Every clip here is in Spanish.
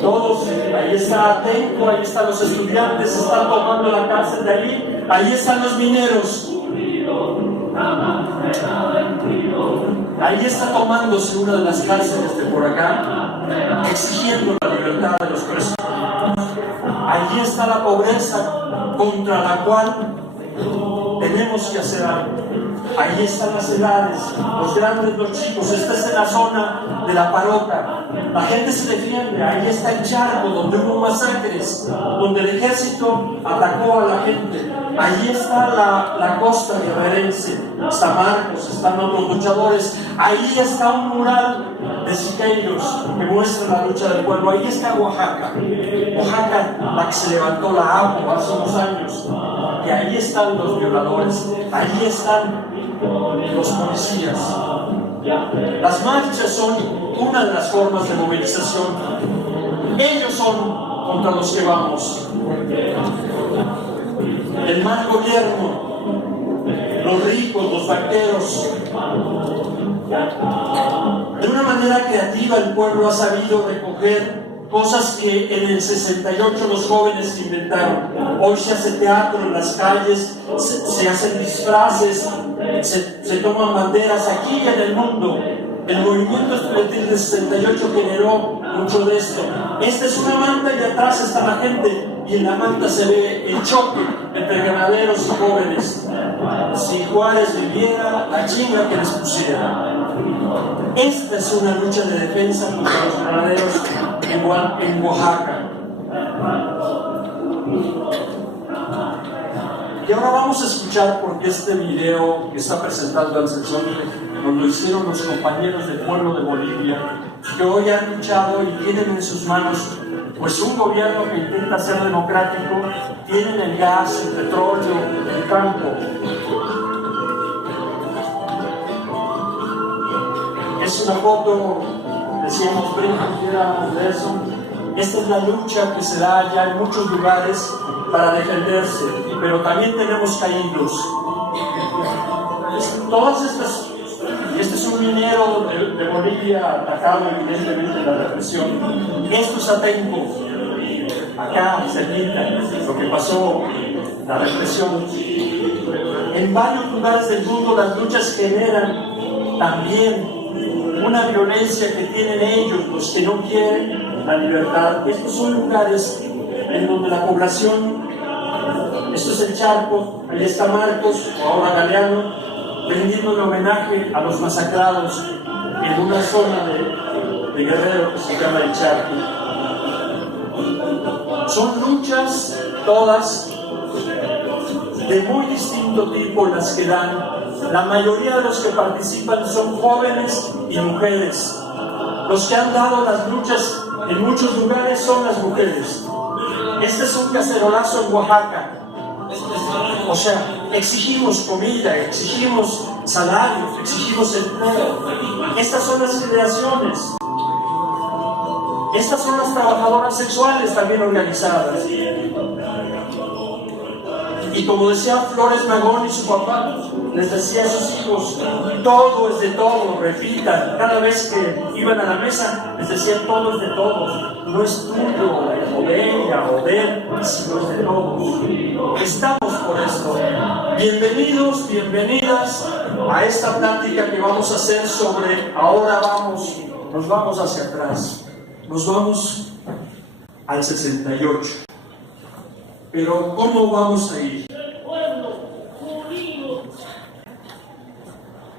Todos, ahí está Atenco, ahí están los estudiantes, están tomando la cárcel de ahí están los mineros. Ahí está tomándose una de las cárceles de por acá, exigiendo la libertad de los presos. Allí está la pobreza contra la cual tenemos que hacer algo. Ahí están las edades, los grandes, los chicos. Esta es la zona de la Parota. La gente se defiende. Ahí está el Charco, donde hubo masacres, donde el ejército atacó a la gente. Ahí está la costa guerrerense, está Marcos, están otros luchadores. Ahí está un mural de Siqueiros que muestra la lucha del pueblo. Ahí está Oaxaca, la que se levantó la APO hace unos años. Y ahí están los violadores, ahí están los policías. Las marchas son una de las formas de movilización. Ellos son contra los que vamos. El mal gobierno, los ricos, los banqueros. De una manera creativa el pueblo ha sabido recoger cosas que en el 68 los jóvenes inventaron. Hoy se hace teatro en las calles, se hacen disfraces, se toman banderas aquí y en el mundo. El movimiento estudiantil del 68 generó mucho de esto. Esta es una manta y atrás está la gente, y en la manta se ve el choque entre ganaderos y jóvenes. Si Juárez viviera, la chinga que les pusiera. Esta es una lucha de defensa contra los ganaderos en Oaxaca. Y ahora vamos a escuchar, porque este video que está presentando al sensor nos lo hicieron los compañeros del pueblo de Bolivia, que hoy han luchado y tienen en sus manos pues un gobierno que intenta ser democrático. Tienen el gas, el petróleo, el campo. Es una foto, decíamos, brincaderas de eso. Esta es la lucha que se da allá en muchos lugares para defenderse, pero también tenemos caídos. Todas estas, este es un minero de Bolivia atacado evidentemente en la represión. Esto es Atenco, acá cerquita, lo que pasó, la represión. En varios lugares del mundo las luchas generan también una violencia que tienen ellos, los que no quieren la libertad. Estos son lugares en donde la población, esto es el Charco, ahí está Marcos, o ahora Galeano, rendiendo un homenaje a los masacrados en una zona de Guerrero que se llama el Charco. Son luchas todas de muy distinto tipo las que dan. La mayoría de los que participan son jóvenes y mujeres. Los que han dado las luchas en muchos lugares son las mujeres. Este es un cacerolazo en Oaxaca. O sea, exigimos comida, exigimos salarios, exigimos empleo. Estas son las generaciones. Estas son las trabajadoras sexuales también organizadas. Y como decía Flores Magón y su papá, les decía a sus hijos, todo es de todo, repitan. Cada vez que iban a la mesa, les decían, todo es de todos. No es tuyo, o de ella, o de él, sino es de todos. Estamos por esto. Bienvenidos, bienvenidas a esta plática que vamos a hacer sobre, nos vamos hacia atrás. Nos vamos al 68. Pero ¿cómo vamos a ir?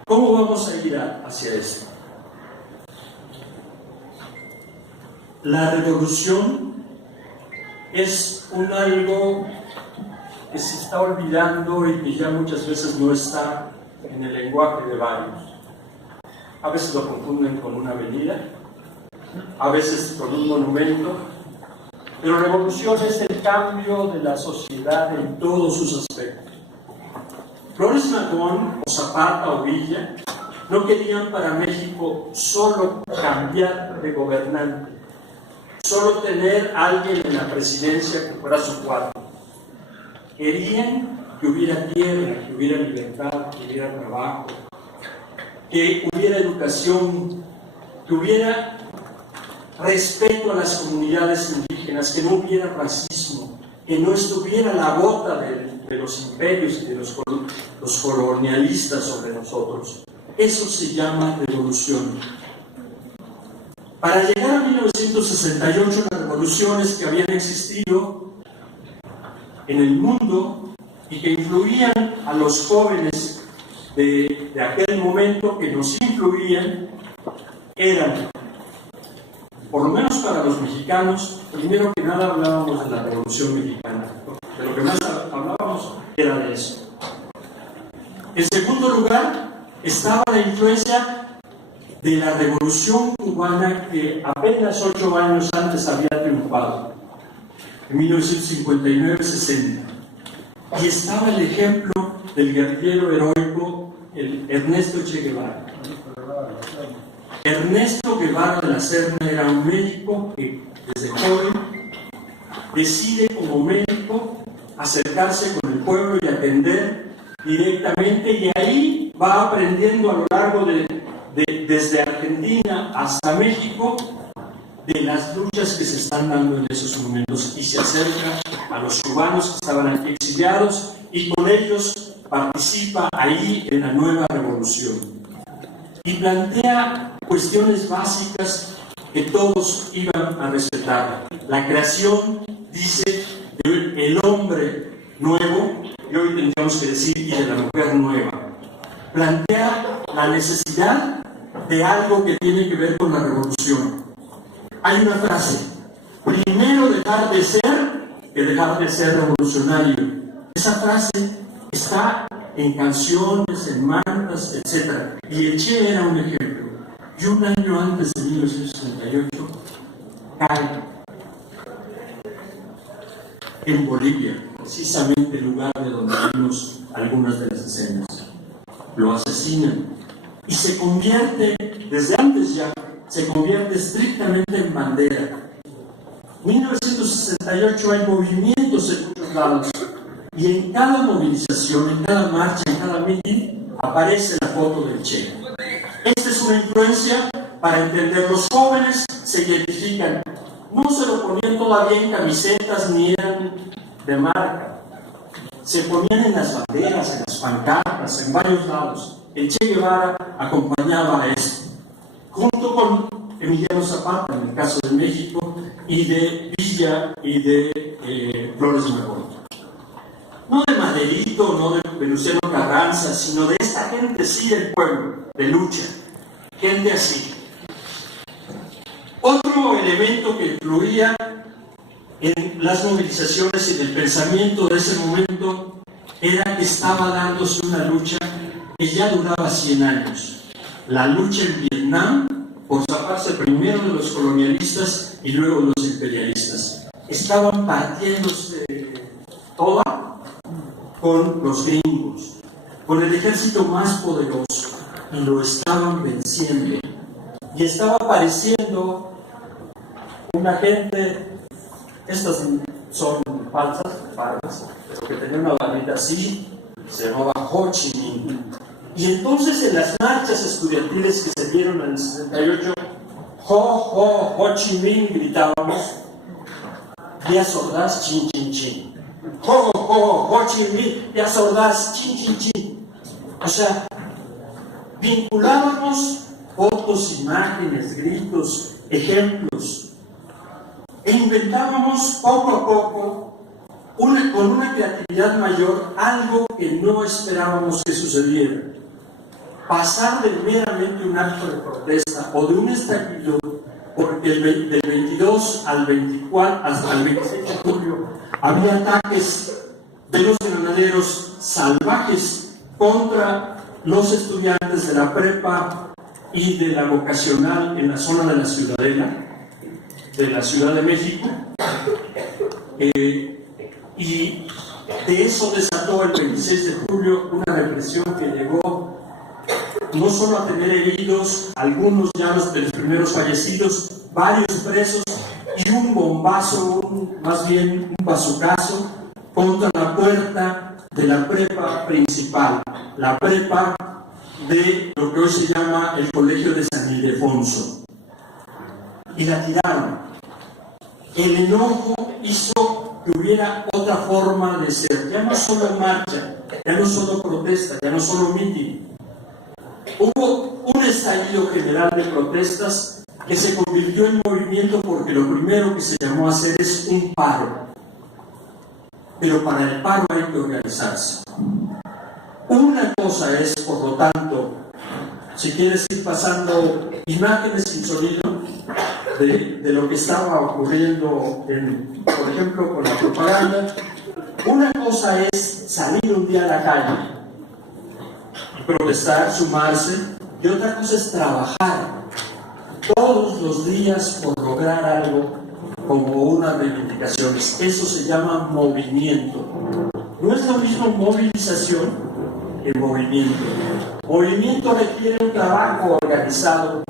¿Cómo vamos a ir hacia esto? La revolución es algo que se está olvidando y que ya muchas veces no está en el lenguaje de varios. A veces lo confunden con una avenida, a veces con un monumento, pero revolución es el cambio de la sociedad en todos sus aspectos. Flores Magón, o Zapata o Villa no querían para México solo cambiar de gobernante, solo tener a alguien en la presidencia que fuera su cuadro. Querían que hubiera tierra, que hubiera libertad, que hubiera trabajo, que hubiera educación, que hubiera respeto a las comunidades indígenas, que no hubiera racismo, que no estuviera la bota de los imperios y de los colonialistas sobre nosotros. Eso se llama revolución. Para llegar a 1968, las revoluciones que habían existido en el mundo y que influían a los jóvenes de aquel momento, que nos influían, eran, por lo menos para los mexicanos, primero que nada hablábamos de la Revolución Mexicana. De lo que más hablábamos era de eso. En segundo lugar, estaba la influencia de la Revolución Cubana, que apenas 8 años antes había triunfado, en 1959-60. Y estaba el ejemplo del guerrillero heroico, el Ernesto Che Guevara. Ernesto Guevara de la Serna era un médico que desde joven decide como médico acercarse con el pueblo y atender directamente, y ahí va aprendiendo a lo largo desde Argentina hasta México de las luchas que se están dando en esos momentos, y se acerca a los cubanos que estaban aquí exiliados y con ellos participa ahí en la nueva revolución y plantea cuestiones básicas que todos iban a respetar. La creación, dice, del hombre nuevo, y hoy tendríamos que decir, y de la mujer nueva. Plantea la necesidad de algo que tiene que ver con la revolución. Hay una frase: primero dejar de ser que dejar de ser revolucionario. Esa frase está en canciones, en mantas, etc. Y el Che era un ejemplo. Y un año antes de 1968 cae en Bolivia, precisamente el lugar de donde vimos algunas de las escenas. Lo asesinan y se convierte, desde antes ya, se convierte estrictamente en bandera. En 1968 hay movimientos en muchos lados, y en cada movilización, en cada marcha, en cada meeting, aparece la foto del Che. Esta es una influencia para entender. Los jóvenes se identifican. No se lo ponían todavía en camisetas ni eran de marca. Se ponían en las banderas, en las pancartas, en varios lados. El Che Guevara acompañaba a esto, junto con Emiliano Zapata, en el caso de México, y de Villa y de Flores Magón. No de Maderito, no de Venustiano Carranza, sino de esta gente, sí, del pueblo, de lucha, gente así. Otro elemento que influía en las movilizaciones y en el pensamiento de ese momento era que estaba dándose una lucha que ya duraba 100 años. La lucha en Vietnam por zafarse primero de los colonialistas y luego de los imperialistas. Estaban partiéndose toda con los gringos, con el ejército más poderoso, y lo estaban venciendo. Y estaba apareciendo una gente, estas son falsas, pero que tenía una barrita así, se llamaba Ho Chi Minh. Y entonces en las marchas estudiantiles que se dieron en el 68, Ho Chi Minh gritábamos, Díaz Ordaz, chin chin chin. Ho Chi Minh, Díaz Ordaz, chin chin chin. O sea, vinculábamos fotos, imágenes, gritos, ejemplos, e inventábamos poco a poco, con una creatividad mayor, algo que no esperábamos que sucediera. Pasar de meramente un acto de protesta o de un estallido, porque del 22 al 24 hasta el 26 de julio había ataques de los granaderos salvajes contra los estudiantes de la prepa y de la vocacional en la zona de la Ciudadela, de la Ciudad de México, y de eso desató el 26 de julio una represión que llegó no solo a tener heridos, algunos ya de los primeros fallecidos, varios presos, y un bombazo, más bien un bazucazo, contra la puerta de la prepa principal, la prepa de lo que hoy se llama el Colegio de San Ildefonso. y la tiraron. El enojo hizo que hubiera otra forma de ser, ya no solo marcha, ya no solo protesta, ya no solo mitin. Hubo un estallido general de protestas que se convirtió en movimiento porque lo primero que se llamó a hacer es un paro. Pero para el paro hay que organizarse. Una cosa es, por lo tanto, si quieres ir pasando imágenes sin sonido de lo que estaba ocurriendo, por ejemplo, con la propaganda. Una cosa es salir un día a la calle y protestar, sumarse, y otra cosa es trabajar todos los días por lograr algo como unas reivindicaciones. Eso se llama movimiento. No es lo mismo movilización que movimiento. Movimiento requiere un trabajo organizado.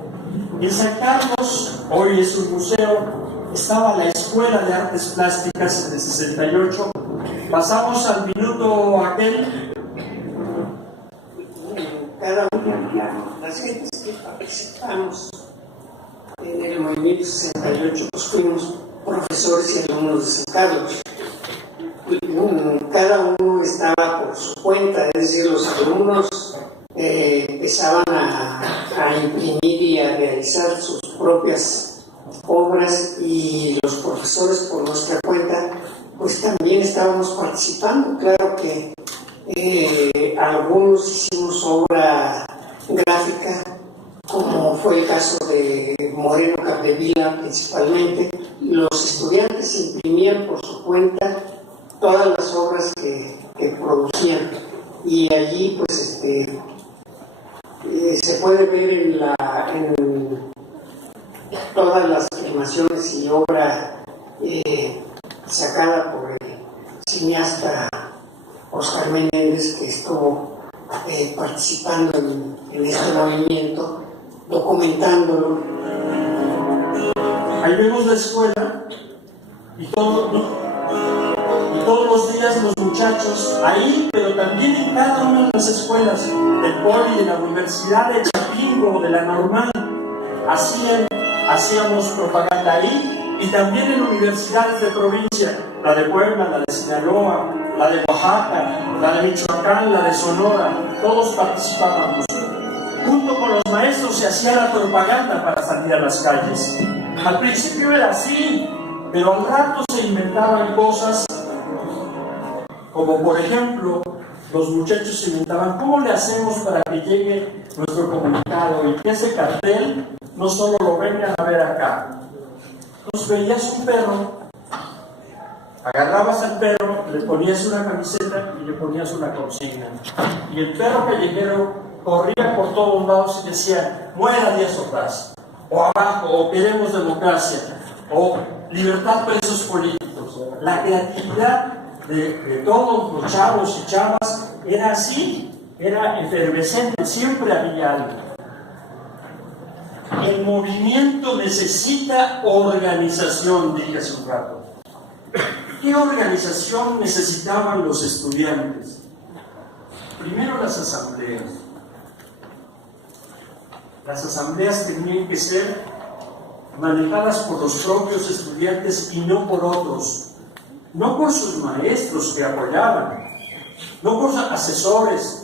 En San Carlos, hoy es un museo, estaba la Escuela de Artes Plásticas en el 68. Pasamos al minuto aquel. Cada uno de las gentes que participamos en el movimiento 68, pues fuimos profesores y alumnos de San Carlos. Cada uno estaba por su cuenta, es decir, los alumnos empezaban a imprimir y a realizar sus propias obras, y los profesores por nuestra cuenta pues también estábamos participando. Claro que algunos hicimos obra gráfica, como fue el caso de Moreno Capdevila principalmente. Los estudiantes imprimían por su cuenta todas las obras que producían, y allí pues se puede ver en todas las filmaciones y obra sacada por el cineasta Oscar Menéndez, que estuvo participando en este movimiento, documentándolo. Ahí vemos la escuela y todos los días los muchachos ahí, pero también en cada una de las escuelas del Poli, de la Universidad de Chapingo, de la Normal, hacíamos propaganda ahí, y también en universidades de provincia, la de Puebla, la de Sinaloa, la de Oaxaca, la de Michoacán, la de Sonora. Todos participábamos. Junto con los maestros se hacía la propaganda para salir a las calles. Al principio era así, pero al rato se inventaban cosas, como por ejemplo, los muchachos inventaban: ¿cómo le hacemos para que llegue nuestro comunicado y que ese cartel no solo lo vengan a ver acá? Entonces veías un perro, agarrabas al perro, le ponías una camiseta y le ponías una consigna, y el perro callejero corría por todos lados y decía: muera Díaz Ordaz, o abajo, o queremos democracia, o libertad presos políticos. La creatividad de todos los chavos y chavas era así, era efervescente, siempre había algo. El movimiento necesita organización, dije hace un rato. ¿Qué organización necesitaban los estudiantes? Primero, las asambleas. Las asambleas tenían que ser manejadas por los propios estudiantes y no por otros, no por sus maestros que apoyaban, no por asesores.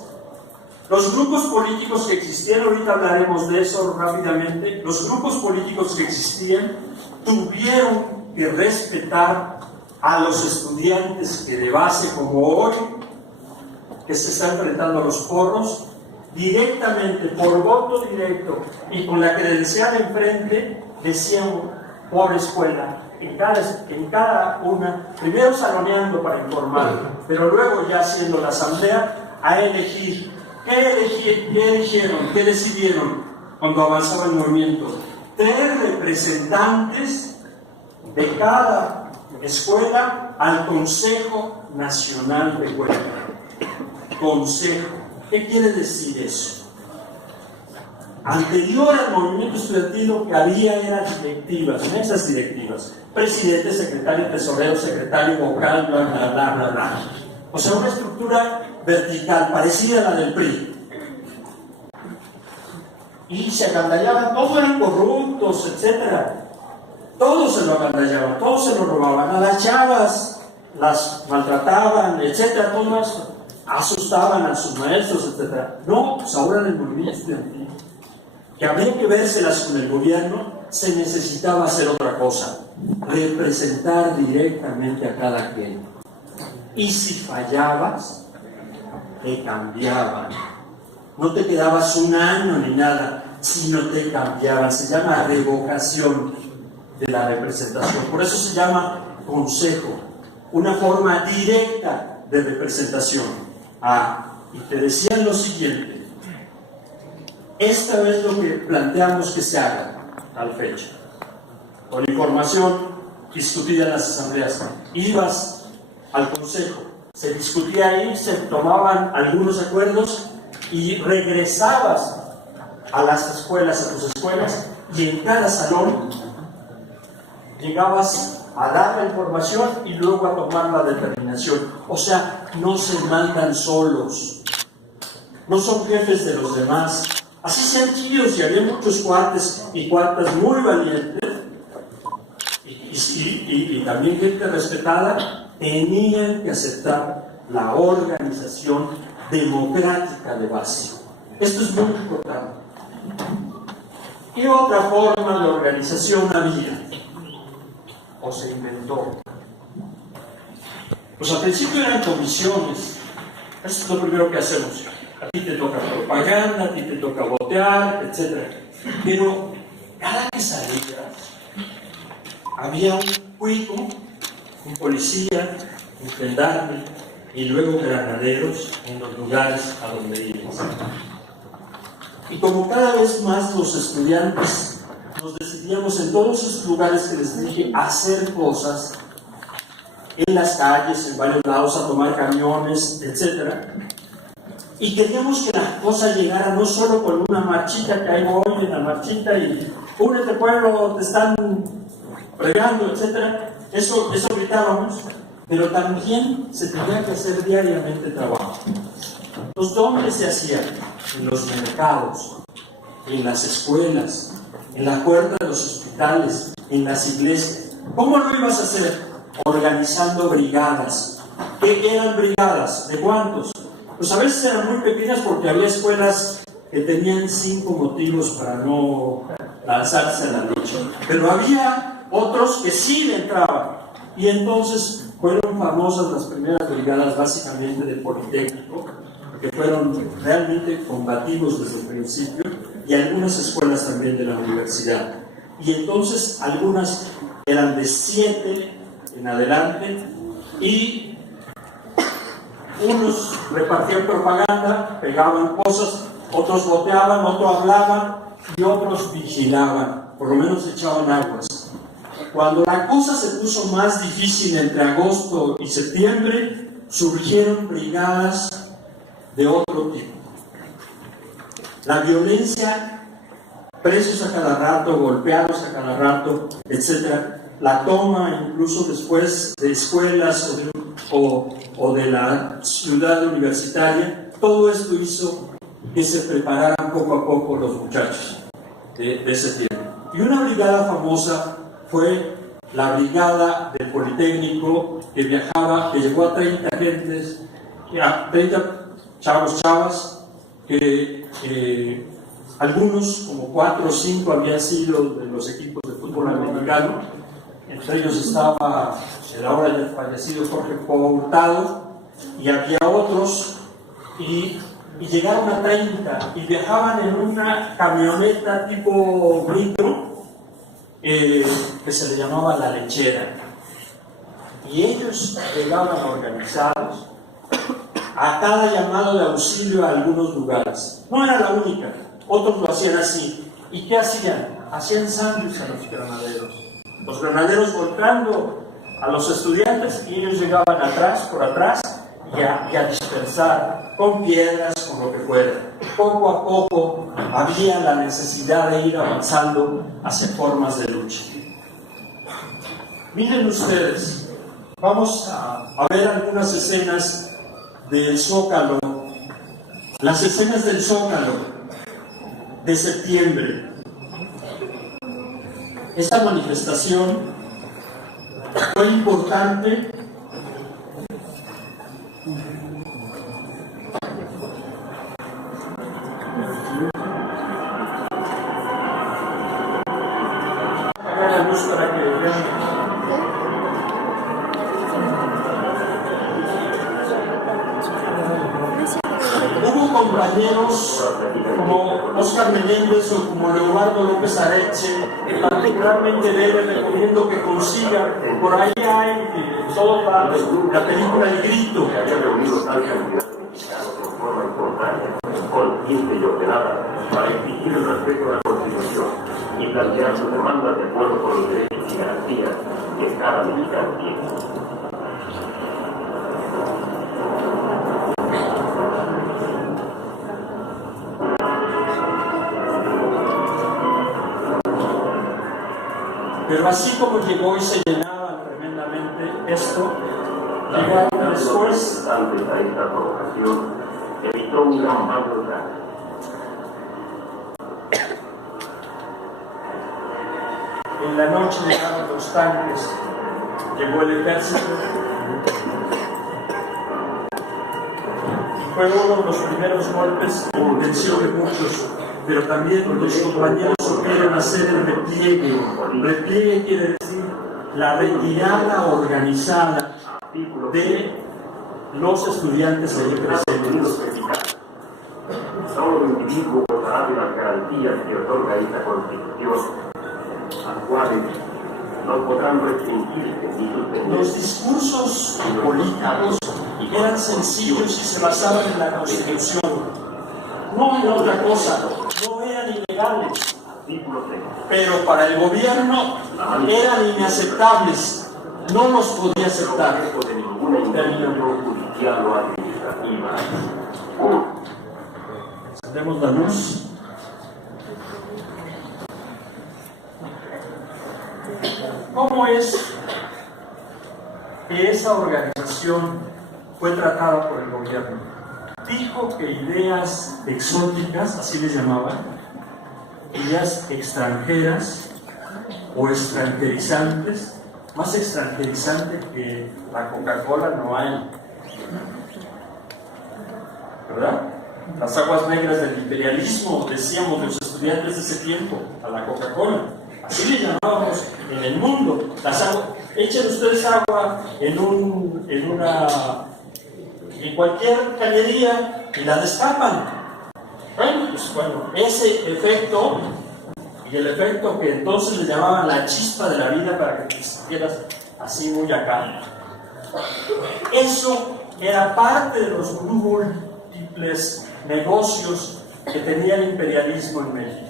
Los grupos políticos que existían, ahorita hablaremos de eso rápidamente, los grupos políticos que existían tuvieron que respetar a los estudiantes que de base, como hoy, que se están enfrentando a los porros, directamente, por voto directo y con la credencial enfrente, decían por escuela, en cada una, primero saloneando para informar, pero luego ya haciendo la asamblea, a elegir. ¿Qué eligieron? ¿Qué decidieron cuando avanzaba el movimiento? 3 representantes de cada escuela al Consejo Nacional de Huelga. Consejo. ¿Qué quiere decir eso? Anterior al movimiento estudiantil lo que había eran directivas, mesas directivas, presidente, secretario, tesorero, secretario, vocal, bla, bla, bla, bla, bla. O sea, una estructura vertical, parecida a la del PRI. Y se agandallaban, todos eran corruptos, etc. todos se lo agandallaban, todos se lo robaban, a las chavas las maltrataban, etcétera, todo eso. Asustaban a sus maestros, etcétera. No, pues ahora en el movimiento estudiantil, que habría que vérselas con el gobierno, se necesitaba hacer otra cosa: representar directamente a cada quien. Y si fallabas, te cambiaban. No te quedabas un año ni nada, sino te cambiaban. Se llama revocación de la representación. Por eso se llama consejo, una forma directa de representación. Y te decían lo siguiente: esta es lo que planteamos que se haga tal fecha. Con información discutida en las asambleas, ibas al consejo, se discutía ahí, se tomaban algunos acuerdos y regresabas a las escuelas, a tus escuelas, y en cada salón llegabas a dar la información y luego a tomar la determinación. O sea, no se mandan solos, no son jefes de los demás. Así sean tíos, y había muchos cuates y cuatas muy valientes y también gente respetada, tenían que aceptar la organización democrática de base. Esto es muy importante. ¿Qué otra forma de organización había o se inventó? Pues al principio eran comisiones. Eso es lo primero que hacemos. A ti te toca propaganda, a ti te toca votear, etc. Pero cada que salías, había un cuico, un policía, un gendarme y luego granaderos en los lugares a donde ibas. Y como cada vez más los estudiantes nos decidíamos en todos esos lugares que les dije a hacer cosas, en las calles, en varios lados, a tomar camiones, etc. Y queríamos que la cosa llegara no solo con una marchita, que ahí voy en la marchita y únete pueblo, te están fregando, etc. Eso gritábamos, pero también se tenía que hacer diariamente trabajo. Entonces, ¿dónde se hacía? En los mercados, en las escuelas, en la puerta de los hospitales, en las iglesias. ¿Cómo lo ibas a hacer? Organizando brigadas. ¿Qué eran brigadas? ¿De cuántos? Pues a veces eran muy pequeñas porque había escuelas que tenían 5 motivos para no lanzarse a la lucha. Pero había otros que sí le entraban. Y entonces fueron famosas las primeras brigadas, básicamente de Politécnico, que fueron realmente combativos desde el principio, y algunas escuelas también de la universidad. Y entonces algunas eran de 7 en adelante, y unos repartían propaganda, pegaban cosas, otros boteaban, otros hablaban y otros vigilaban, por lo menos echaban aguas. Cuando la cosa se puso más difícil entre agosto y septiembre, surgieron brigadas de otro tipo. La violencia, presos a cada rato, golpeados a cada rato, etc. La toma incluso después de escuelas o de la ciudad universitaria, todo esto hizo que se prepararan poco a poco los muchachos de ese tiempo. Y una brigada famosa fue la brigada del Politécnico, que viajaba, que llegó a 30 gentes, a 30 chavas, que algunos, como 4 o 5, habían sido de los equipos de fútbol americano. Entre ellos estaba el ahora ya fallecido Jorge Hurtado, y había otros, y llegaron a 30, y viajaban en una camioneta tipo micro, que se le llamaba La Lechera. Y ellos llegaban organizados a cada llamado de auxilio a algunos lugares. No era la única, otros lo hacían así. ¿Y qué hacían? Hacían sándwiches a los granaderos. Los granaderos volcando a los estudiantes, y ellos llegaban atrás, por atrás, y a dispersar con piedras, con lo que fuera. Poco a poco había la necesidad de ir avanzando hacia formas de lucha. Miren ustedes, vamos a ver algunas escenas del Zócalo, las escenas del Zócalo de septiembre. Esta manifestación fue importante la luz para que vean. Hubo compañeros como Óscar Menéndez o como Leonardo López Areche, particularmente de él, recomiendo que consigan, por ahí hay en todos lados la película El Grito. Que había reunido tal cantidad de mexicanos en forma importante, consciente y ordenada, para exigir el respeto a la Constitución y plantear sus demandas de acuerdo con los derechos y garantías que cada mexicano tiene. Pero así como llegó y se llenaba tremendamente esto, llegaron después. Antes a esta provocación, evitó un gran mal de En la noche llegaron los tanques, llegó el ejército. Fue uno de los primeros golpes que convenció de muchos, pero también los compañeros supieron hacer el repliegue. Repliegue quiere decir la retirada organizada de los estudiantes ahí presentes. Solo el individuo gozará de las garantías que otorga esta Constitución, las cuales no podrán restringirse ni suspender. Los discursos políticos eran sencillos y se basaban en la Constitución, no en otra cosa, no eran ilegales, pero para el gobierno eran inaceptables, no los podía aceptar. De ninguna intervención judicial o administrativa. Encendemos la luz. ¿Cómo es que esa organización fue tratada por el gobierno? Dijo que ideas exóticas, así les llamaban, ideas extranjeras o extranjerizantes, más extranjerizante que la Coca-Cola no hay, ¿verdad? Las aguas negras del imperialismo, decíamos los estudiantes de ese tiempo, a la Coca-Cola. Así le llamábamos en el mundo. Echen ustedes agua en cualquier cañería y la destapan. Bueno, ese efecto y el efecto que entonces le llamaban la chispa de la vida para que te sintieras así muy acá. Eso era parte de los múltiples negocios que tenía el imperialismo en México.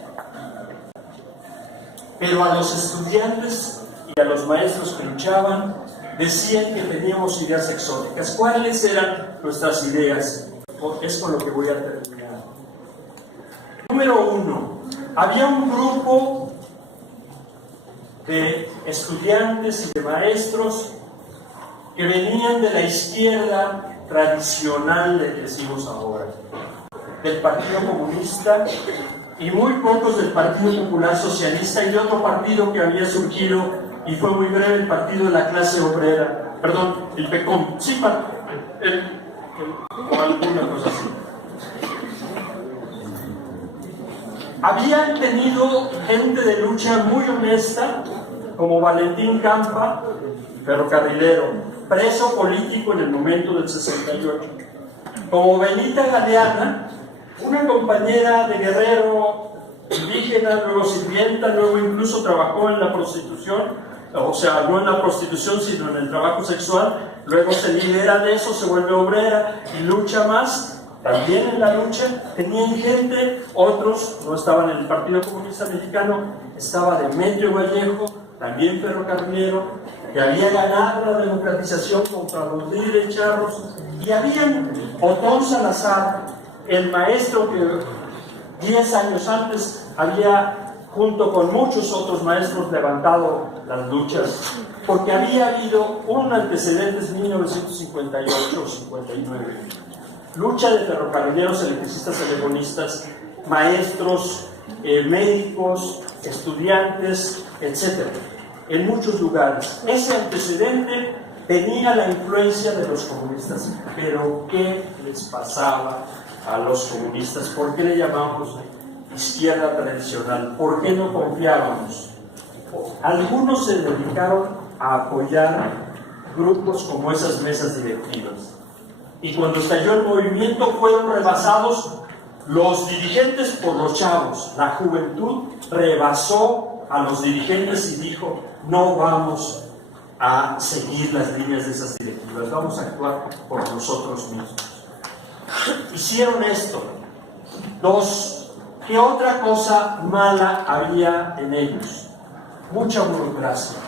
Pero a los estudiantes y a los maestros que luchaban decían que teníamos ideas exóticas. ¿Cuáles eran nuestras ideas? Es con lo que voy a terminar. Número 1. Había un grupo de estudiantes y de maestros que venían de la izquierda tradicional, le decimos ahora, del Partido Comunista, y muy pocos del Partido Popular Socialista y de otro partido que había surgido y fue muy breve, el Partido de la Clase Obrera, perdón, el PECOM, sí, o alguna cosa así. Habían tenido gente de lucha muy honesta, como Valentín Campa, ferrocarrilero, preso político en el momento del 68, como Benita Galeana, una compañera de Guerrero, indígena, luego sirvienta, luego incluso trabajó en la prostitución, o sea, no en la prostitución, sino en el trabajo sexual, luego se libera de eso, se vuelve obrera y lucha más, también en la lucha. Tenían gente, otros no estaban en el Partido Comunista Mexicano, estaba Demetrio Vallejo, también ferrocarrilero, que había ganado la democratización contra los líderes charros, y habían Otón Salazar, el maestro que 10 años antes había, junto con muchos otros maestros, levantado las luchas, porque había habido un antecedente en 1958 o 59. Lucha de ferrocarrileros, electricistas, telefonistas, maestros, médicos, estudiantes, etc. En muchos lugares. Ese antecedente tenía la influencia de los comunistas. Pero ¿qué les pasaba a los comunistas? ¿Por qué le llamamos izquierda tradicional? ¿Por qué no confiábamos? Algunos se dedicaron a apoyar grupos como esas mesas directivas. Y cuando estalló el movimiento fueron rebasados los dirigentes por los chavos. La juventud rebasó a los dirigentes y dijo: no vamos a seguir las líneas de esas directivas, vamos a actuar por nosotros mismos. Hicieron esto. Dos, ¿qué otra cosa mala había en ellos? Mucha burocracia,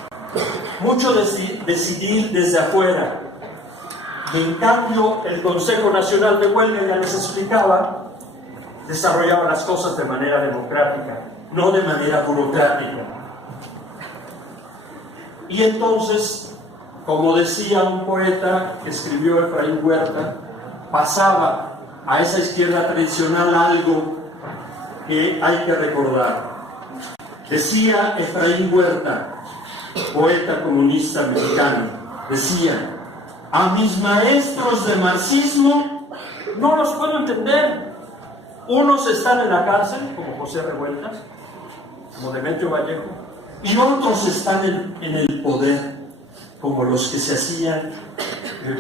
mucho decidir desde afuera. Y en cambio el Consejo Nacional de Huelga, ya les explicaba, desarrollaba las cosas de manera democrática, no de manera burocrática. Y entonces, como decía un poeta que escribió Efraín Huerta, pasaba a esa izquierda tradicional algo que hay que recordar. Decía Efraín Huerta, poeta comunista mexicano, decía: a mis maestros de marxismo no los puedo entender. Unos están en la cárcel, como José Revueltas, como Demetrio Vallejo, y otros están en el poder, como los que se hacían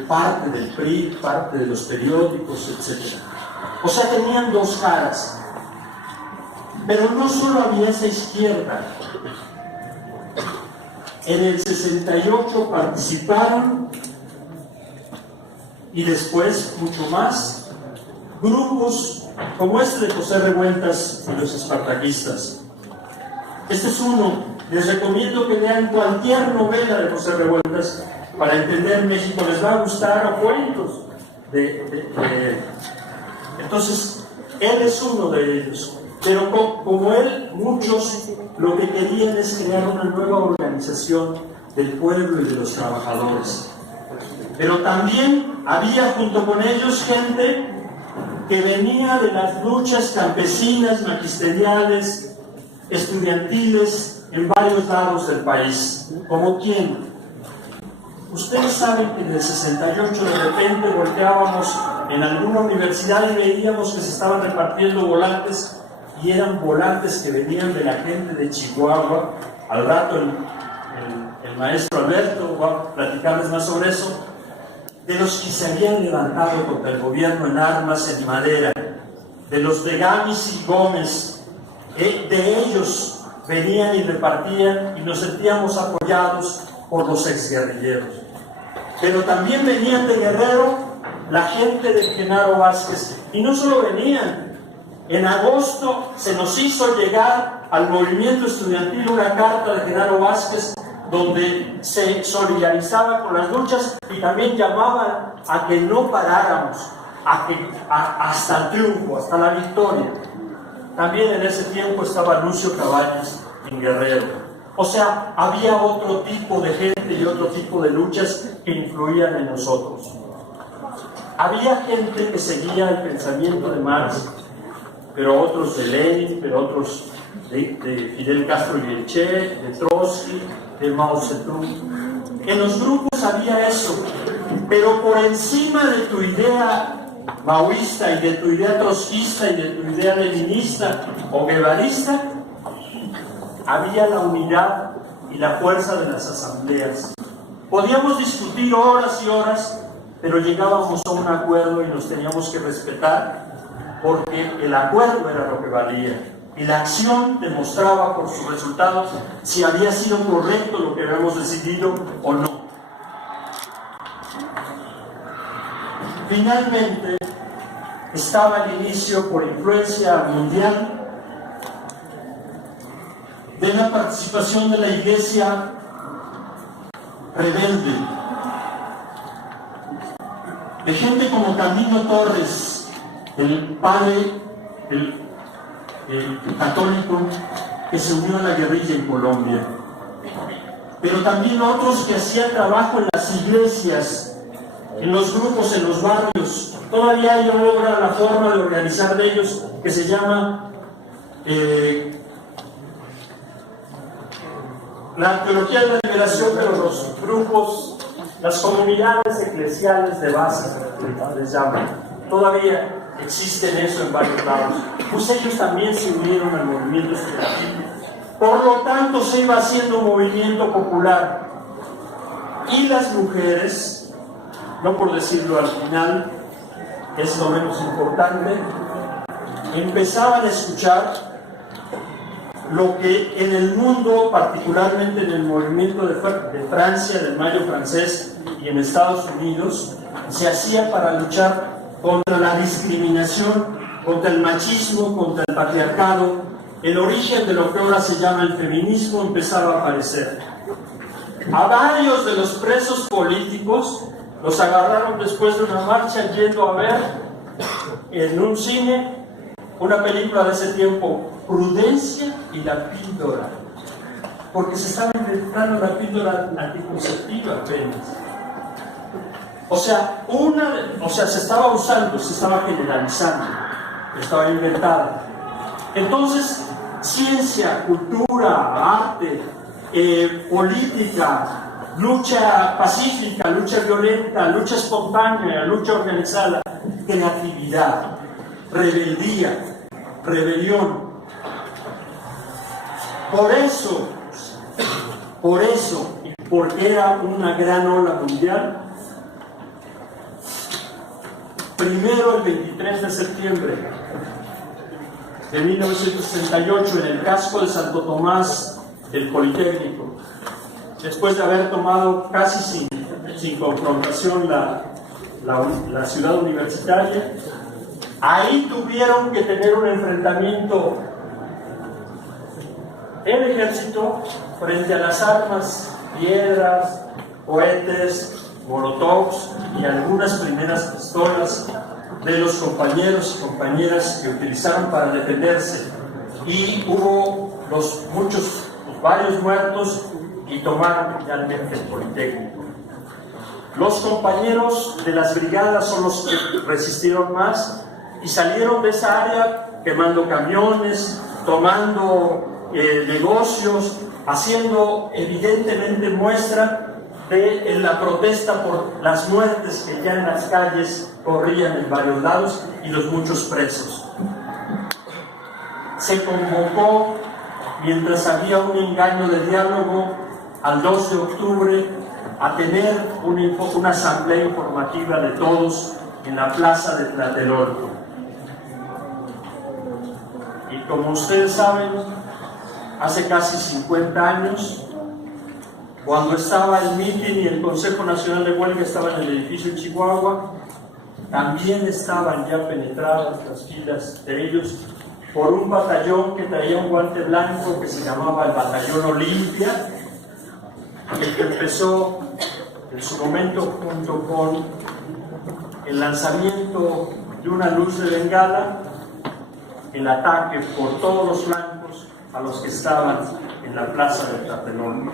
parte del PRI, parte de los periódicos, etc. O sea, tenían dos caras. Pero no solo había esa izquierda. En el 68 participaron, y después mucho más, grupos como este de José Revueltas y los espartaquistas. Este es uno. Les recomiendo que lean cualquier novela de José Revueltas para entender México. Les va a gustar, o cuentos entonces él es uno de ellos. Pero como él, muchos lo que querían es crear una nueva organización del pueblo y de los trabajadores. Pero también había junto con ellos gente que venía de las luchas campesinas, magisteriales, estudiantiles en varios lados del país. ¿Como quién? Ustedes saben que en el 68 de repente volteábamos en alguna universidad y veíamos que se estaban repartiendo volantes, y eran volantes que venían de la gente de Chihuahua. Al rato el maestro Alberto va a platicarles más sobre eso, de los que se habían levantado contra el gobierno en armas, en madera, de los de Gamis y Gómez, de ellos venían y repartían, y nos sentíamos apoyados por los exguerrilleros. Pero también venían de Guerrero la gente de Genaro Vázquez, y no solo venían. En agosto se nos hizo llegar al movimiento estudiantil una carta de Genaro Vázquez donde se solidarizaba con las luchas y también llamaba a que no paráramos, hasta el triunfo, hasta la victoria. También en ese tiempo estaba Lucio Cabañas en Guerrero. O sea, había otro tipo de gente y otro tipo de luchas que influían en nosotros. Había gente que seguía el pensamiento de Marx, pero otros de Lenin, pero otros de Fidel Castro y el Che, de Trotsky, de Mao Zedong. En los grupos había eso, pero por encima de tu idea maoísta y de tu idea trotskista y de tu idea leninista o guevarista, había la unidad y la fuerza de las asambleas. Podíamos discutir horas y horas, pero llegábamos a un acuerdo y nos teníamos que respetar, porque el acuerdo era lo que valía, y la acción demostraba por sus resultados si había sido correcto lo que habíamos decidido o no. Finalmente, estaba el inicio, por influencia mundial, de la participación de la Iglesia rebelde, de gente como Camilo Torres, el padre, el católico que se unió a la guerrilla en Colombia, pero también otros que hacían trabajo en las iglesias, en los grupos, en los barrios. Todavía hay ahora la forma de organizar de ellos que se llama la teología de la liberación, pero los grupos, las comunidades eclesiales de base, les llaman, todavía existen eso en varios lados. Pues ellos también se unieron al movimiento estudiantil. Por lo tanto, se iba haciendo un movimiento popular. Y las mujeres, no por decirlo al final, es lo menos importante, empezaban a escuchar lo que en el mundo, particularmente en el movimiento de Francia, del Mayo francés y en Estados Unidos, se hacía para luchar contra la discriminación, contra el machismo, contra el patriarcado. El origen de lo que ahora se llama el feminismo empezaba a aparecer. A varios de los presos políticos los agarraron después de una marcha yendo a ver en un cine una película de ese tiempo, Prudencia y la píldora, porque se estaba inventando la píldora anticonceptiva apenas. O sea, se estaba usando, se estaba generalizando, estaba inventada. Entonces, ciencia, cultura, arte, política, lucha pacífica, lucha violenta, lucha espontánea, lucha organizada, creatividad, rebeldía, rebelión. Por eso, y porque era una gran ola mundial, primero el 23 de septiembre de 1968 en el casco de Santo Tomás del Politécnico, después de haber tomado casi sin confrontación la ciudad universitaria, ahí tuvieron que tener un enfrentamiento el ejército frente a las armas, piedras, cohetes, molotovs y algunas primeras pistolas de los compañeros y compañeras que utilizaron para defenderse, y hubo varios muertos y tomaron finalmente el Politécnico. Los compañeros de las brigadas son los que resistieron más y salieron de esa área quemando camiones, tomando negocios, haciendo evidentemente muestra de la protesta por las muertes que ya en las calles corrían en varios lados y los muchos presos. Se convocó, mientras había un engaño de diálogo, al 2 de octubre a tener una asamblea informativa de todos en la plaza de Tlatelolco. Y como ustedes saben, hace casi 50 años, cuando estaba el mitin y el Consejo Nacional de Huelga estaba en el edificio en Chihuahua, también estaban ya penetradas las filas de ellos por un batallón que traía un guante blanco que se llamaba el Batallón Olimpia, el que empezó en su momento junto con el lanzamiento de una luz de bengala, el ataque por todos los flancos a los que estaban en la plaza de Tlatelolco.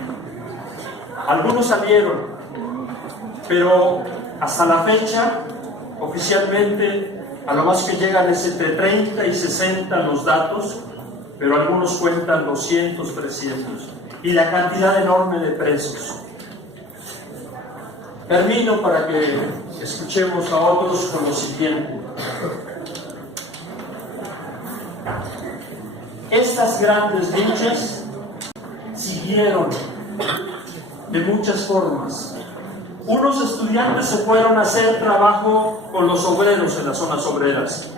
Algunos salieron, pero hasta la fecha, oficialmente, a lo más que llegan es entre 30 y 60 los datos, pero algunos cuentan 200, 300, y la cantidad enorme de presos. Termino para que escuchemos a otros con lo siguiente. Estas grandes luchas siguieron de muchas formas. Unos estudiantes se fueron a hacer trabajo con los obreros en las zonas obreras.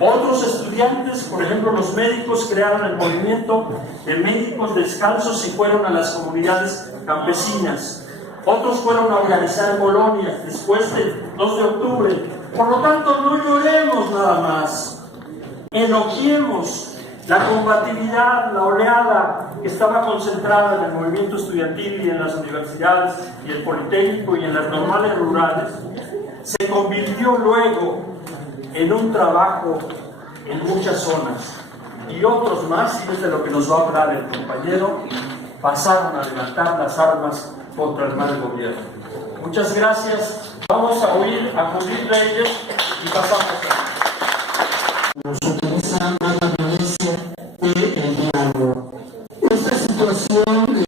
Otros estudiantes, por ejemplo los médicos, crearon el movimiento de médicos descalzos y fueron a las comunidades campesinas. Otros fueron a organizar colonias después del 2 de octubre. Por lo tanto, no lloremos nada más. Elogiemos la combatividad, la oleada que estaba concentrada en el movimiento estudiantil y en las universidades y el Politécnico y en las normales rurales, se convirtió luego en un trabajo en muchas zonas. Y otros más, y es de lo que nos va a hablar el compañero, pasaron a levantar las armas contra el mal gobierno. Muchas gracias. Vamos a oír a Judith Reyes y pasamos a... Nos interesa más la violencia que el diálogo. Esta situación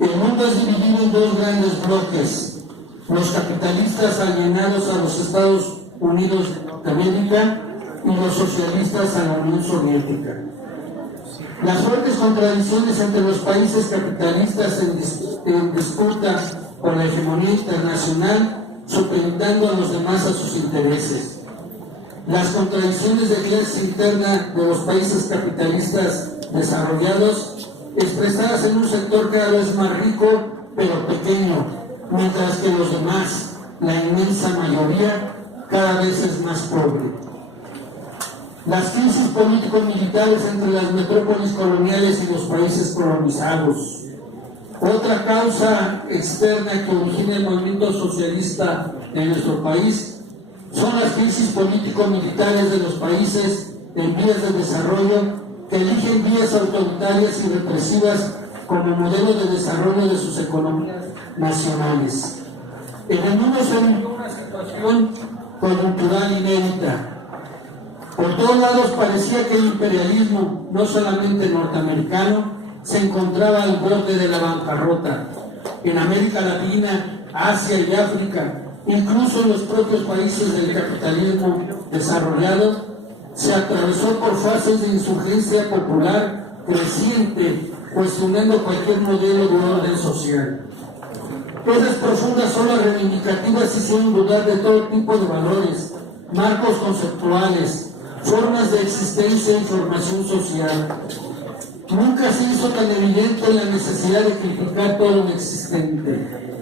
El mundo es dividido en dos grandes bloques: los capitalistas alienados a los Estados Unidos de Norteamérica y los socialistas a la Unión Soviética. Las fuertes contradicciones entre los países capitalistas en disputa por la hegemonía internacional, supeditando a los demás a sus intereses. Las contradicciones de clase interna de los países capitalistas desarrollados, expresadas en un sector cada vez más rico, pero pequeño, mientras que los demás, la inmensa mayoría, cada vez es más pobre. Las crisis político-militares entre las metrópolis coloniales y los países colonizados. Otra causa externa que origina el movimiento socialista en nuestro país son las crisis político-militares de los países en vías de desarrollo que eligen vías autoritarias y represivas como modelo de desarrollo de sus economías nacionales. En el mundo se vivió una situación coyuntural inédita. Por todos lados parecía que el imperialismo, no solamente norteamericano, se encontraba al borde de la bancarrota. En América Latina, Asia y África, incluso en los propios países del capitalismo desarrollado, se atravesó por fases de insurgencia popular creciente, cuestionando cualquier modelo de orden social. Esas profundas olas reivindicativas hicieron dudar de todo tipo de valores, marcos conceptuales, formas de existencia y formación social. Nunca se hizo tan evidente la necesidad de criticar todo lo existente.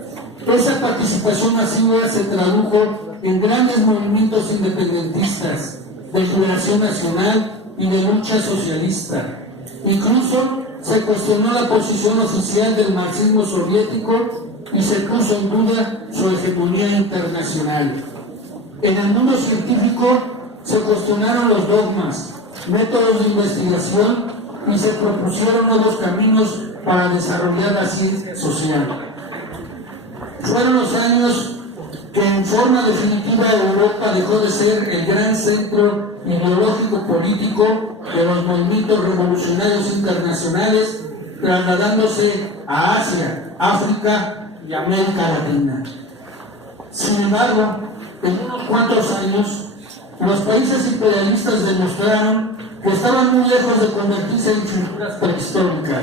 Esa participación masiva se tradujo en grandes movimientos independentistas, de liberación nacional y de lucha socialista. Incluso se cuestionó la posición oficial del marxismo soviético y se puso en duda su hegemonía internacional. En el mundo científico se cuestionaron los dogmas, métodos de investigación y se propusieron nuevos caminos para desarrollar la ciencia social. Fueron los años que en forma definitiva Europa dejó de ser el gran centro ideológico político de los movimientos revolucionarios internacionales, trasladándose a Asia, África y América Latina. Sin embargo, en unos cuantos años, los países imperialistas demostraron que estaban muy lejos de convertirse en figuras prehistóricas.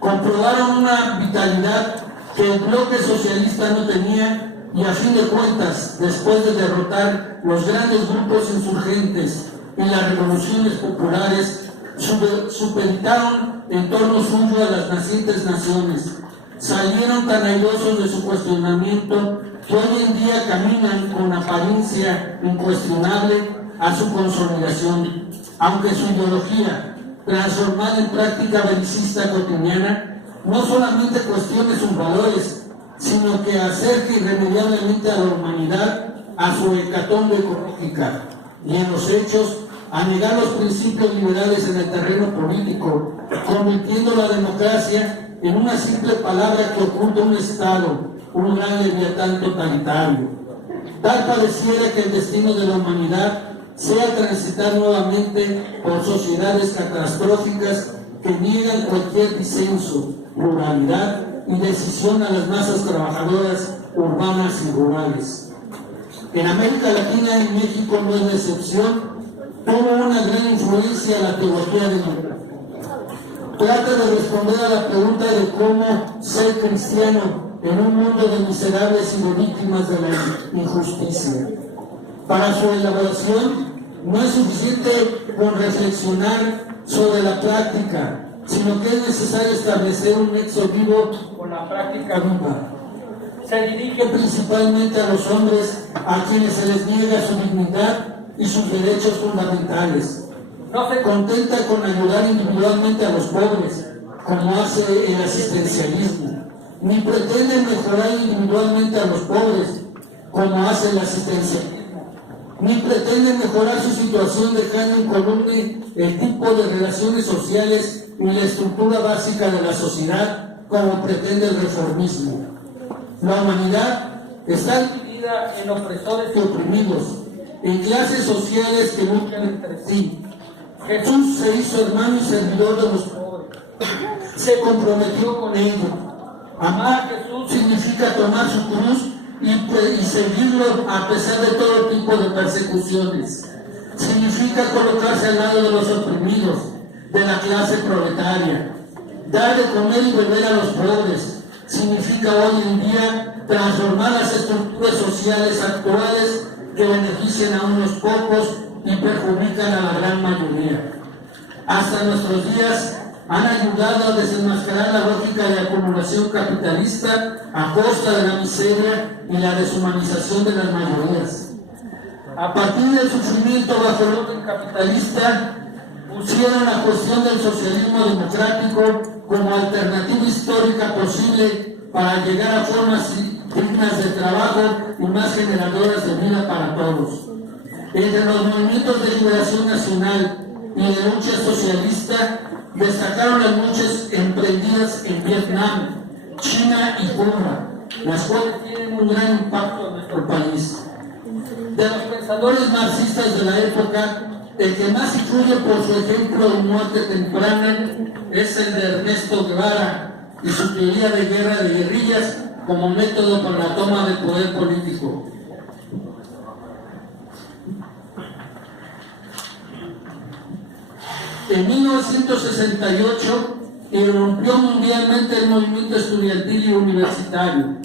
Comprobaron una vitalidad que el bloque socialista no tenía y, a fin de cuentas, después de derrotar los grandes grupos insurgentes y las revoluciones populares, supeditaron en torno suyo a las nacientes naciones. Salieron tan airosos de su cuestionamiento que hoy en día caminan con apariencia incuestionable a su consolidación, aunque su ideología, transformada en práctica belicista cotidiana, no solamente cuestione sus valores, sino que acerque irremediablemente a la humanidad a su hecatombe ecológica y, en los hechos, a negar los principios liberales en el terreno político, convirtiendo la democracia en una simple palabra que oculta un Estado, un gran leviatán totalitario. Tal pareciera que el destino de la humanidad sea transitar nuevamente por sociedades catastróficas que niegan cualquier disenso, pluralidad y decisión a las masas trabajadoras urbanas y rurales. En América Latina y México no es la excepción. Tuvo una gran influencia la teología de Newton. Trata de responder a la pregunta de cómo ser cristiano en un mundo de miserables y de víctimas de la injusticia. Para su elaboración no es suficiente con reflexionar sobre la práctica, sino que es necesario establecer un nexo vivo con la práctica viva. Se dirige principalmente a los hombres a quienes se les niega su dignidad y sus derechos fundamentales. No se contenta con ayudar individualmente a los pobres, como hace el asistencialismo, ni pretende mejorar individualmente a los pobres, como hace el asistencialismo, ni pretende mejorar su situación dejando incoluble el tipo de relaciones sociales y la estructura básica de la sociedad, como pretende el reformismo. La humanidad está dividida en opresores y oprimidos, en clases sociales que luchan entre sí. Jesús se hizo hermano y servidor de los pobres, se comprometió con ellos, Amar a Jesús significa tomar su cruz y seguirlo a pesar de todo tipo de persecuciones. Significa colocarse al lado de los oprimidos, de la clase proletaria. Dar de comer y beber a los pobres. Significa hoy en día transformar las estructuras sociales actuales que benefician a unos pocos y perjudican a la gran mayoría. Hasta nuestros días han ayudado a desenmascarar la lógica de acumulación capitalista a costa de la miseria y la deshumanización de las mayorías. A partir del sufrimiento bajo el orden capitalista, pusieron la cuestión del socialismo democrático como alternativa histórica posible para llegar a formas dignas de trabajo y más generadoras de vida para todos. Entre los movimientos de liberación nacional y de lucha socialista destacaron las luchas emprendidas en Vietnam, China y Cuba, las cuales tienen un gran impacto en nuestro país. De los pensadores marxistas de la época, el que más influye por su ejemplo de muerte temprana es el de Ernesto Guevara y su teoría de guerra de guerrillas como método para la toma del poder político. En 1968 irrumpió mundialmente el movimiento estudiantil y universitario.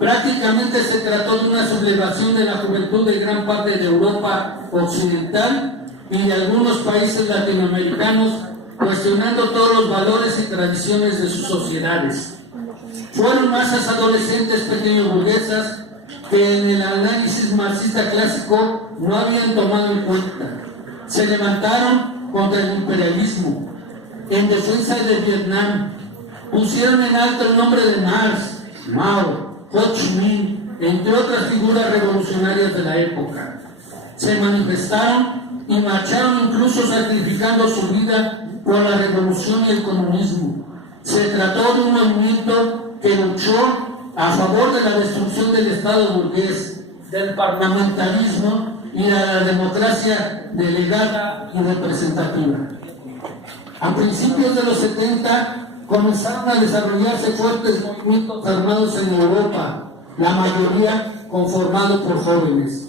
Prácticamente se trató de una sublevación de la juventud de gran parte de Europa occidental y de algunos países latinoamericanos, cuestionando todos los valores y tradiciones de sus sociedades. Fueron masas adolescentes pequeños burguesas que en el análisis marxista clásico no habían tomado en cuenta. Se levantaron contra el imperialismo, en defensa de Vietnam, pusieron en alto el nombre de Marx, Mao, Ho Chi Minh, entre otras figuras revolucionarias de la época. Se manifestaron y marcharon incluso sacrificando su vida por la revolución y el comunismo. Se trató de un movimiento que luchó a favor de la destrucción del Estado burgués, del parlamentarismo y de la democracia delegada y representativa. A principios de los 70 comenzaron a desarrollarse fuertes movimientos armados en Europa, la mayoría conformados por jóvenes.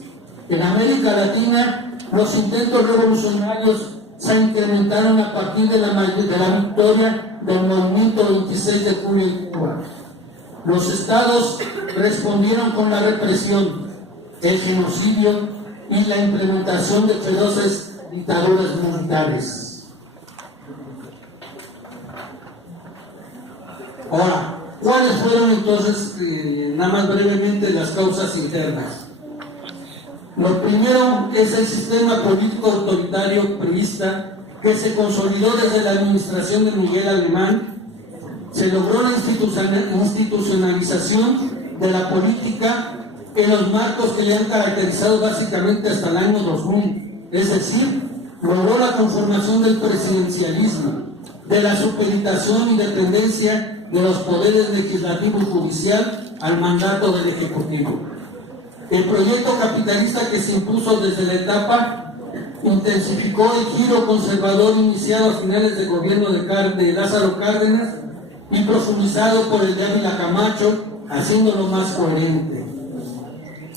En América Latina, los intentos revolucionarios se incrementaron a partir de la victoria del movimiento 26 de julio en Cuba. Los estados respondieron con la represión, el genocidio y la implementación de feroces dictaduras militares. Ahora, ¿cuáles fueron entonces, nada más brevemente, las causas internas? Lo primero es el sistema político autoritario priista que se consolidó desde la administración de Miguel Alemán. Se logró la institucionalización de la política en los marcos que le han caracterizado básicamente hasta el año 2000, es decir, logró la conformación del presidencialismo, de la supeditación y dependencia de los poderes legislativo y judicial al mandato del Ejecutivo. El proyecto capitalista que se impuso desde la etapa intensificó el giro conservador iniciado a finales del gobierno de Lázaro Cárdenas y profundizado por el de Ávila Camacho, haciéndolo más coherente.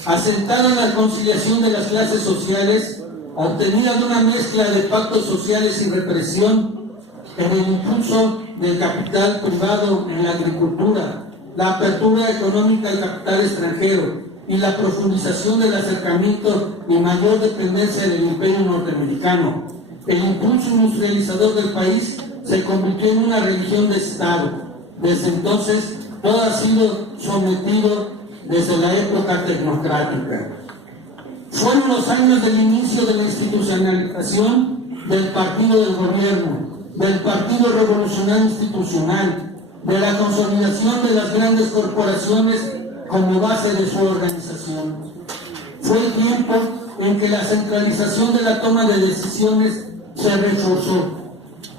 Asentado en la conciliación de las clases sociales, obtenida de una mezcla de pactos sociales y represión, en el impulso del capital privado en la agricultura, la apertura económica al capital extranjero y la profundización del acercamiento y mayor dependencia del imperio norteamericano, el impulso industrializador del país se convirtió en una religión de Estado. Desde entonces, todo ha sido sometido desde la época tecnocrática. Fueron los años del inicio de la institucionalización del partido del gobierno, del Partido Revolucionario Institucional, de la consolidación de las grandes corporaciones como base de su organización. Fue el tiempo en que la centralización de la toma de decisiones se reforzó.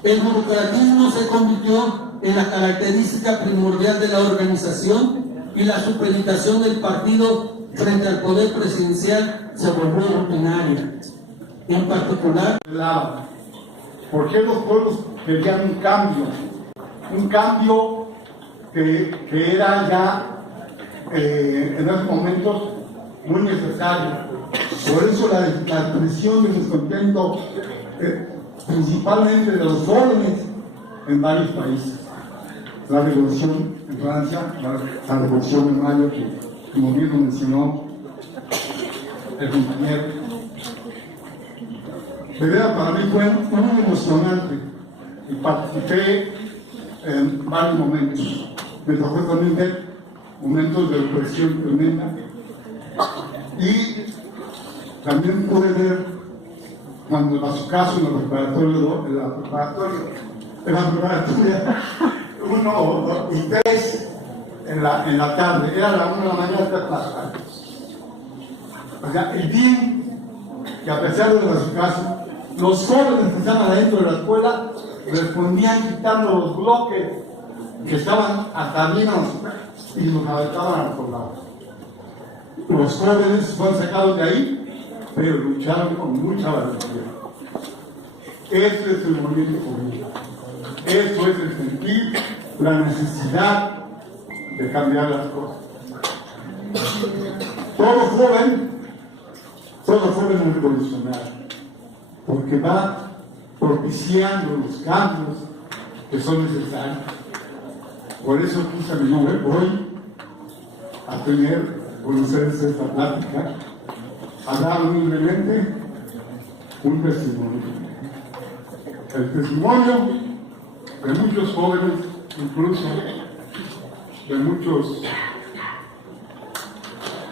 El burocratismo se convirtió en la característica primordial de la organización y la supeditación del partido frente al poder presidencial se volvió rutinaria. En particular, ¿por qué los pueblos pedían un cambio? Un cambio que era ya en esos momentos muy necesario. Por eso la expresión de descontento, principalmente de los jóvenes en varios países. La revolución en Francia, la revolución de Mayo, que como bien lo mencionó el compañero. De verdad, para mí fue muy emocionante y participé en varios momentos. Me tocó también ver momentos de opresión tremenda y también pude ver cuando a su caso en la preparatoria 1 y 3 en la tarde, era la 1 de la mañana de la tarde. O sea, el bien que a pesar de su caso, los jóvenes que estaban adentro de la escuela respondían quitando los bloques que estaban ataminos y los aventaban a los soldados. Los jóvenes fueron sacados de ahí, pero lucharon con mucha valentía. Eso es el movimiento juvenil. Eso es el sentir la necesidad de cambiar las cosas. Todo joven es revolucionario, porque va propiciando los cambios que son necesarios. Por eso puse mi nombre hoy a conocerles esta plática, a dar humildemente un testimonio. El testimonio de muchos jóvenes, incluso de muchos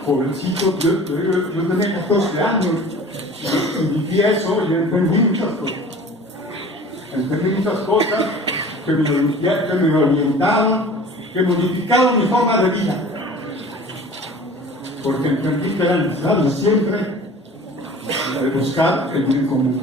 jovencitos. Yo tenía 14 años y viví eso y entendí muchas cosas. Entendí muchas cosas que me orientaron, que modificaron mi forma de vida. Porque entendí que era necesario siempre buscar el bien común.